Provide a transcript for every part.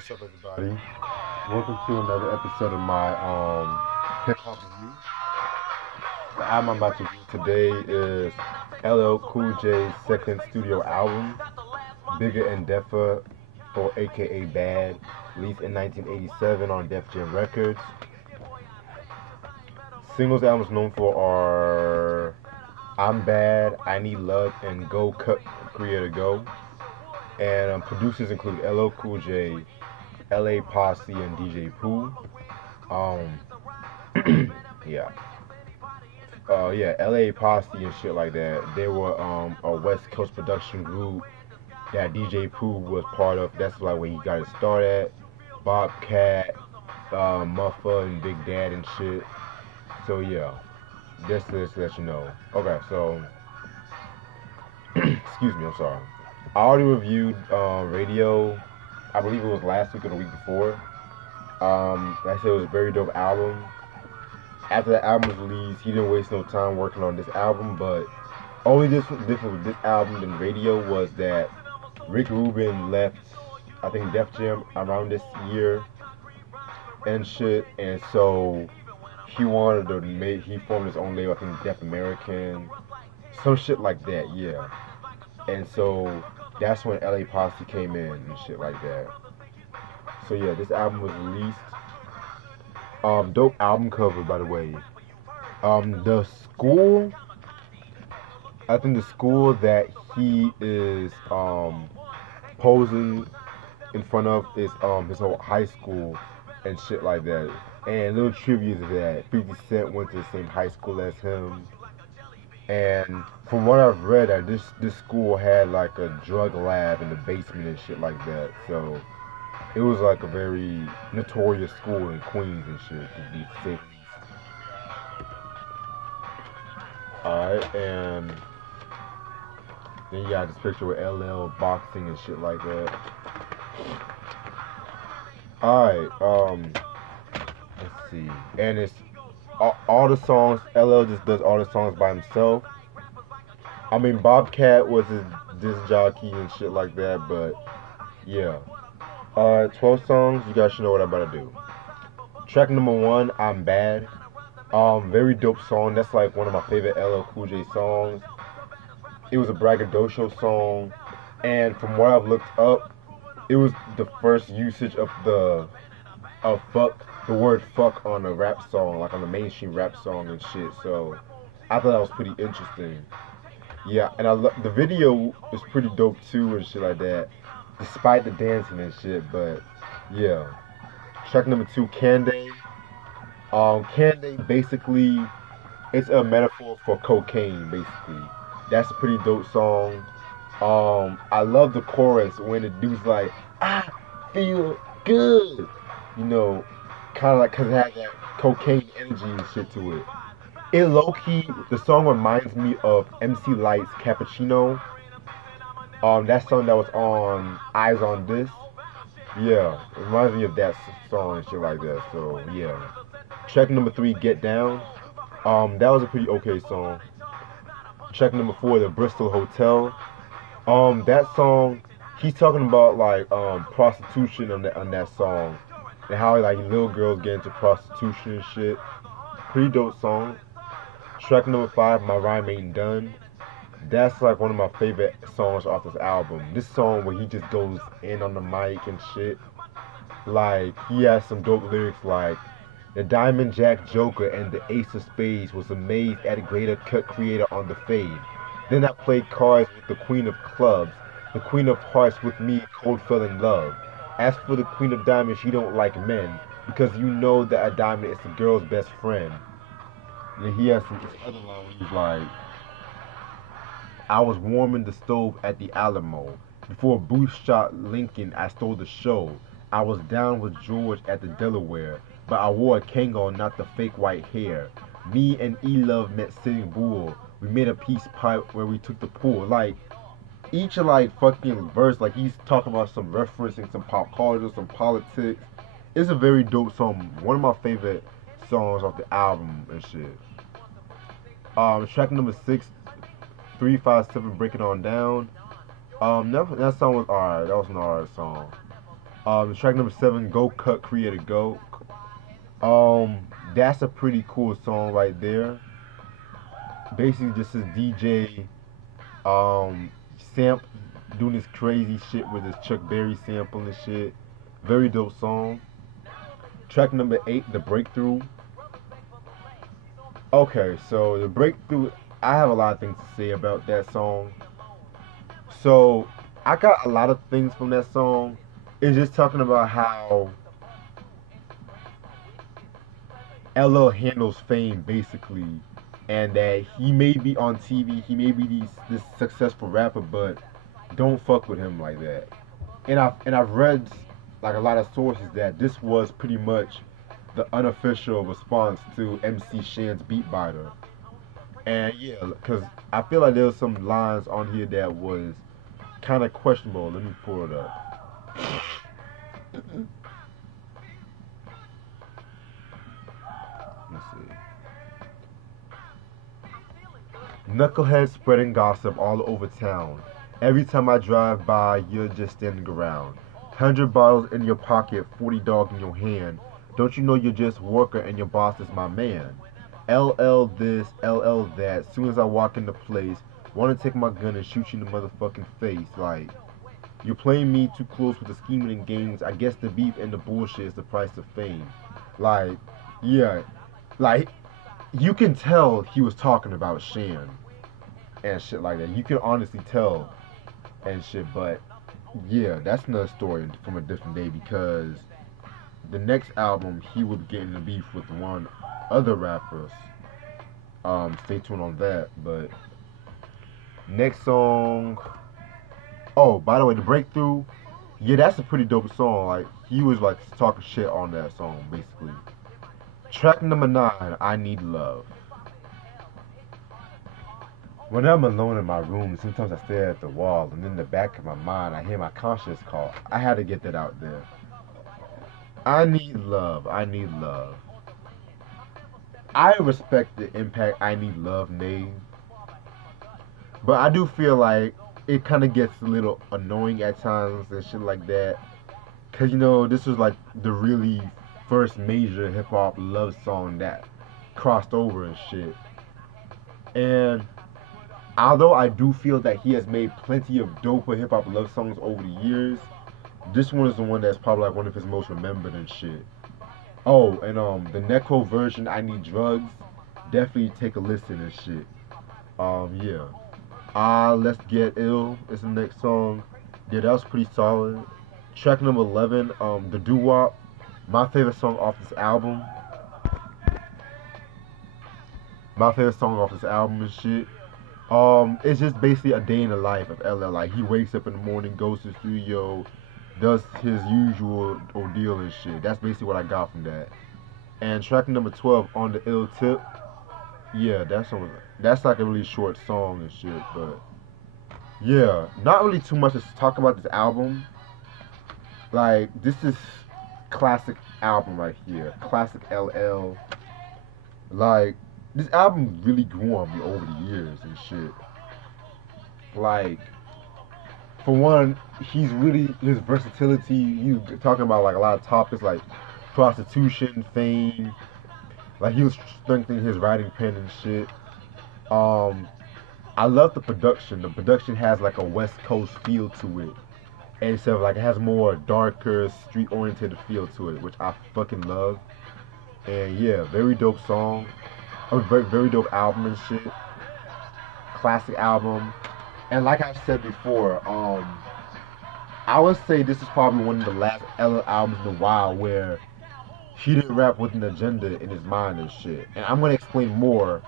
What's up, everybody? Welcome to another episode of my hip hop review. The album I'm about to review today is LL Cool J's second studio album, Bigger and Deffer, or AKA B.A.D, released in 1987 on Def Jam Records. Singles the album's known for are I'm Bad, I Need Love, and Go Cut Creator Go. And producers include LL Cool J, LA Posse, and DJ Pooh. Yeah. Yeah, LA Posse and shit like that. They were a West Coast production group that DJ Pooh was part of. That's like where he got his start at. Bobcat, Muffa, and Big Dad and shit. So yeah, just to let you know. Okay, so excuse me, I'm sorry. I already reviewed Radio. I believe it was last week or the week before. I said it was a very dope album. After the album was released, he didn't waste no time working on this album, but only difference with this album than Radio was that Rick Rubin left, I think, Def Jam around this year and shit, and so he wanted to he formed his own label, I think Def American, some shit like that, yeah. And so that's when LA Posse came in and shit like that. So yeah, this album was released. Dope album cover, by the way. The school, I think the school that he is posing in front of is his whole high school and shit like that. And little trivia to that, 50 Cent went to the same high school as him. And from what I've read, this school had like a drug lab in the basement and shit like that. So it was like a very notorious school in Queens and shit, to be safe. Alright, and then you got this picture with LL boxing and shit like that. Alright, let's see. And it's all the songs, LL just does all the songs by himself. I mean, Bobcat was his disc jockey and shit like that, but yeah. 12 songs, you guys should know what I'm about to do. Track number 1, I'm Bad. Very dope song. That's like one of my favorite LL Cool J songs. It was a braggadocio song, and from what I've looked up, it was the first usage of the word fuck on a rap song, like on a mainstream rap song and shit. So I thought that was pretty interesting. Yeah, and the video is pretty dope too and shit like that, despite the dancing and shit. But yeah, track number 2, Candy. Candy basically, it's a metaphor for cocaine. Basically, that's a pretty dope song. I love the chorus when the dude's like, I feel good, you know, kind of like, cause it has that cocaine energy and shit to it. It low-key, the song reminds me of MC Light's Cappuccino. That song that was on Eyes on This. Yeah, it reminds me of that song and shit like that. So yeah. Track number 3, Get Down. That was a pretty okay song. Track number 4, The Bristol Hotel. That song, he's talking about like prostitution on that song, and how like little girls get into prostitution and shit. Pretty dope song. Track number 5, My Rhyme Ain't Done. That's like one of my favorite songs off this album. This song where he just goes in on the mic and shit. Like, he has some dope lyrics like, the Diamond Jack Joker and the Ace of Spades was amazed at a greater cut creator on the fade. Then I played cards with the Queen of Clubs, the Queen of Hearts with me, cold fell in love. As for the Queen of Diamonds, she don't like men, because you know that a diamond is a girl's best friend. And he has some other line where he's like, I was warming the stove at the Alamo. Before Booth shot Lincoln, I stole the show. I was down with George at the Delaware, but I wore a Kango, not the fake white hair. Me and E-Love met Sitting Bull. We made a peace pipe where we took the pool. Like, each like fucking verse, like he's talking about some referencing some pop culture, some politics. It's a very dope song. One of my favorite songs off the album and shit. Track number 6, 357, Break It On Down. That song was alright. That was an alright song. Track number 7, Go Cut Creator Go. Um, that's a pretty cool song right there. Basically, just his DJ, samp doing this crazy shit with his Chuck Berry sample and shit. Very dope song. Track number 8, The Breakthrough. Okay, so The Breakthrough, I have a lot of things to say about that song. So, I got a lot of things from that song. It's just talking about how LL handles fame, basically. And that he may be on TV, he may be this successful rapper, but don't fuck with him like that. And I've read like a lot of sources that this was pretty much the unofficial response to MC Shan's Beatbiter. And yeah, because I feel like there was some lines on here that was kind of questionable. Let me pull it up. Let's see. Knuckleheads spreading gossip all over town. Every time I drive by, you're just standing around. 100 bottles in your pocket, 40 dog in your hand. Don't you know you're just worker and your boss is my man? LL this, LL that. Soon as I walk into place, wanna take my gun and shoot you in the motherfucking face. Like, you're playing me too close with the scheming and games. I guess the beef and the bullshit is the price of fame. Like, yeah, like you can tell he was talking about Shan and shit like that. You can honestly tell and shit, but yeah, that's another story from a different day because the next album he would get in the beef with one other rappers. Stay tuned on that. But next song. Oh, by the way, The Breakthrough. Yeah, that's a pretty dope song. Like he was like talking shit on that song, basically. Track number 9, I Need Love. When I'm alone in my room, sometimes I stare at the wall, and in the back of my mind, I hear my conscience call. I had to get that out there. I need love. I need love. I respect the impact I Need Love made, but I do feel like it kind of gets a little annoying at times and shit like that. Cause you know this was like the really first major hip hop love song that crossed over and shit. And although I do feel that he has made plenty of dope hip hop love songs over the years, this one is the one that's probably like one of his most remembered and shit. Oh, and the Necro version, I Need Drugs, definitely take a listen and shit. Yeah. Let's Get Ill is the next song. Yeah, that was pretty solid. Track number 11, The Doo Wop, my favorite song off this album. My favorite song off this album and shit. It's just basically a day in the life of LL. Like he wakes up in the morning, goes to the studio, does his usual ordeal and shit. That's basically what I got from that. And track number 12, On the Ill Tip. Yeah, that's like a really short song and shit, but yeah, not really too much to talk about this album. Like this is classic album right here, classic LL. Like this album really grew on me over the years and shit. Like for one, he's really his versatility. He's talking about like a lot of topics like prostitution, fame. Like he was strengthening his writing pen and shit. I love the production. The production has like a West Coast feel to it, and instead of like it has more darker, street-oriented feel to it, which I fucking love. And yeah, very dope song. A very very dope album and shit. Classic album. And like I said before, I would say this is probably one of the last LL albums in a while where he didn't rap with an agenda in his mind and shit. And I'm gonna explain more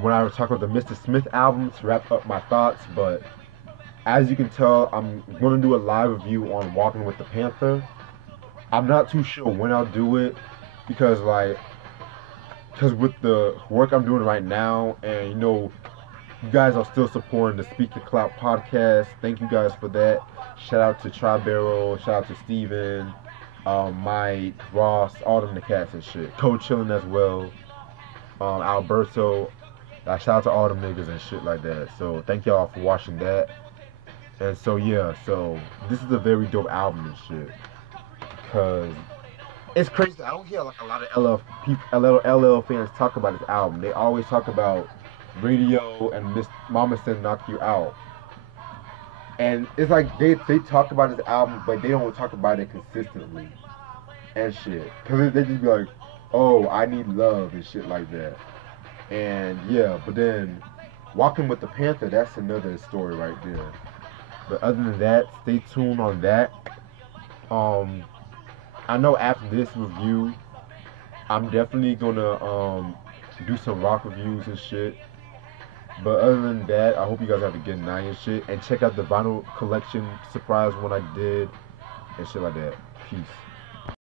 when I talk about the Mr. Smith album to wrap up my thoughts. But as you can tell, I'm gonna do a live review on Walking with the Panther. I'm not too sure when I'll do it because with the work I'm doing right now, and you know, you guys are still supporting the Speak Your Clout podcast. Thank you guys for that. Shout out to Tri-Barrel, shout out to Steven, Mike, Ross, all them the cats and shit. Coach Chillin' as well. Alberto. Shout out to all them niggas and shit like that. So thank y'all for watching that. And so yeah, so this is a very dope album and shit. Cause it's crazy. I don't hear like a lot of LL fans talk about this album. They always talk about Radio and Miss Mama Said Knock You Out. And it's like they talk about this album, but they don't talk about it consistently and shit. Cause they just be like, oh, I need love and shit like that. And yeah, but then Walking with the Panther, that's another story right there. But other than that, stay tuned on that. I know after this review, I'm definitely gonna do some rock reviews and shit. But other than that, I hope you guys have a good night and shit. And check out the vinyl collection surprise one I did and shit like that. Peace.